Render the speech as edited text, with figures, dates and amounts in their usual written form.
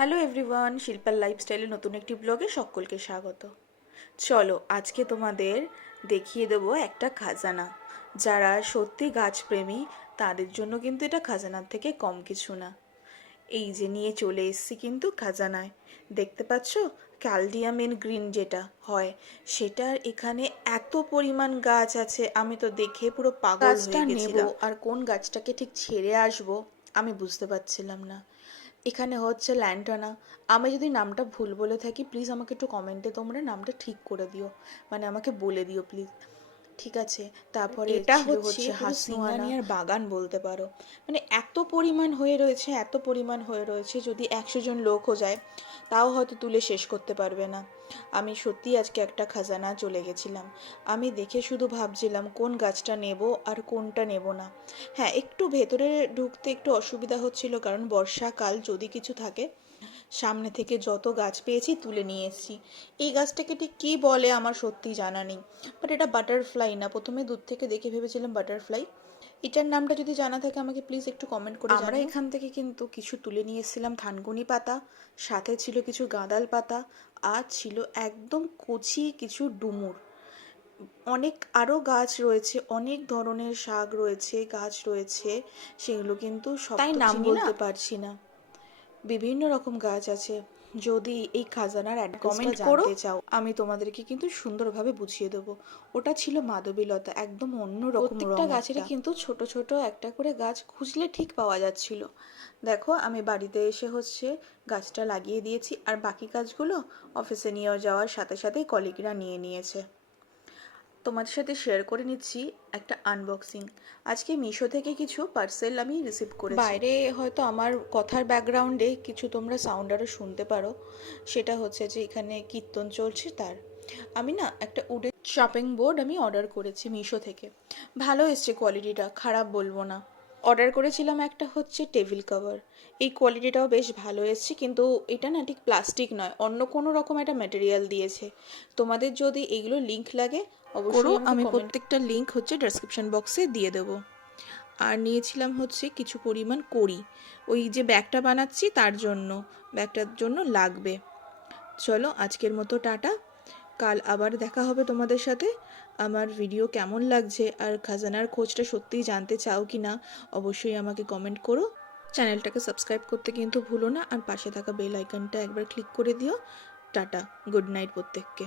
Hello everyone, শিল্পার লাইফস্টাইলে নতুন একটি ব্লগে সকলকে স্বাগত। চলো আজকে তোমাদের দেখিয়ে দেবো একটা খাজানা। যারা সত্যি গাছপ্রেমী তাদের জন্য কিন্তু এটা খাজানার থেকে কম কিছু না। এই যে নিয়ে চলে এসেছি কিন্তু খাজানায়, দেখতে পাচ্ছ ক্যালডিয়াম ইন গ্রিন যেটা হয়, সেটার এখানে এত পরিমাণ গাছ আছে, আমি তো দেখে পুরো পাগল হয়ে গেছিলাম। আর কোন গাছটাকে ঠিক ছেড়ে আসবো আমি বুঝতে পারছিলাম না। এখানে হচ্ছে ল্যান্টানা। আমি যদি নামটা ভুল বলে থাকি প্লিজ আমাকে একটু কমেন্টে তোমরা নামটা ঠিক করে দিও, মানে আমাকে বলে দিও প্লিজ, ঠিক আছে। তারপরে এটা হচ্ছে হাসনুয়ানার বাগান বলতে পারো, মানে এত পরিমাণ হয়ে রয়েছে, এত পরিমাণ হয়ে রয়েছে, যদি 100 জন লোকও যায় তাও হয়তো তুলে শেষ করতে পারবে না। আমি সত্যি আজকে একটা খাজানা চলে গেছিলাম। আমি দেখে শুধু ভাবছিলাম কোন গাছটা নেব আর কোনটা নেব না। হ্যাঁ, একটু ভেতরে ঢুকতে একটু অসুবিধা হচ্ছিল, কারণ বর্ষাকাল যদি কিছু থাকে। সামনে থেকে যত গাছ পেয়েছি তুলে নিয়ে এসেছি। এই গাছটাকে ঠিক কী বলে আমার সত্যি জানা নেই, বাট এটা বাটারফ্লাই না, প্রথমে দূর থেকে দেখে ভেবেছিলাম বাটারফ্লাই। এটার নামটা যদি জানা থাকে আমাকে প্লিজ একটু কমেন্ট করে জানাও। আমরা এখান থেকে কিন্তু কিছু তুলে নিয়ে এসেছিলাম থানকুনি পাতা, সাথে ছিল কিছু গাঁদাল পাতা, আর ছিল একদম কচি কিছু ডুমুর। অনেক আরও গাছ রয়েছে, অনেক ধরনের শাক রয়েছে, গাছ রয়েছে, সেগুলো কিন্তু সব তাই নাম বলতে পারছি না। বিভিন্ন রকম গাছ আছে। যদি এই খাজানার অ্যাড্রেসটা জানতে চাও আমি তোমাদেরকে কিন্তু সুন্দরভাবে বুঝিয়ে দেবো। ওটা ছিল মাধবীলতা, একদম অন্য রকম। প্রত্যেকটা গাছেরই কিন্তু ছোট ছোট একটা করে গাছ খুঁজলে ঠিক পাওয়া যাচ্ছিল। দেখো আমি বাড়িতে এসে হচ্ছে গাছটা লাগিয়ে দিয়েছি, আর বাকি গাছগুলো অফিসে নিয়ে যাওয়ার সাথে সাথেই কলিগরা নিয়ে নিয়েছে। তোমাদের সাথে শেয়ার করে নিচ্ছি একটা আনবক্সিং। আজকে মিশো থেকে কিছু পার্সেল আমি রিসিভ করেছি। বাইরে হয়তো আমার কথার ব্যাকগ্রাউন্ডে কিছু তোমরা সাউন্ড আরও শুনতে পারো, সেটা হচ্ছে যে এখানে কীর্তন চলছে তার। আমি না একটা উডেন শপিং বোর্ড আমি অর্ডার করেছি মিশো থেকে। ভালো এসছে কোয়ালিটিটা, খারাপ বলবো না। অর্ডার করেছিলাম একটা হচ্ছে টেবিল কভার, এই কোয়ালিটিটাও বেশ ভালো এসছে, কিন্তু এটা না ঠিক প্লাস্টিক নয়, অন্য কোনো রকম একটা ম্যাটেরিয়াল দিয়েছে। তোমাদের যদি এইগুলো লিংক লাগে অবশ্যই আমি প্রত্যেকটা লিংক হচ্ছে ডেসক্রিপশন বক্সে দিয়ে দেবো। আর নিয়েছিলাম হচ্ছে কিছু পরিমাণ কড়ি, ওই যে ব্যাগটা বানাচ্ছি তার জন্য, ব্যাগটার জন্য লাগবে। চলো আজকের মতো টাটা, কাল আবার দেখা হবে তোমাদের সাথে। আমার ভিডিও কেমন লাগছে আর খাজানার খোঁজটা সত্যিই জানতে চাও কি না অবশ্যই আমাকে কমেন্ট করো। চ্যানেলটাকে সাবস্ক্রাইব করতে কিন্তু ভুলো না, আর পাশে থাকা বেল আইকনটা একবার ক্লিক করে দিও। টাটা, গুড নাইট প্রত্যেককে।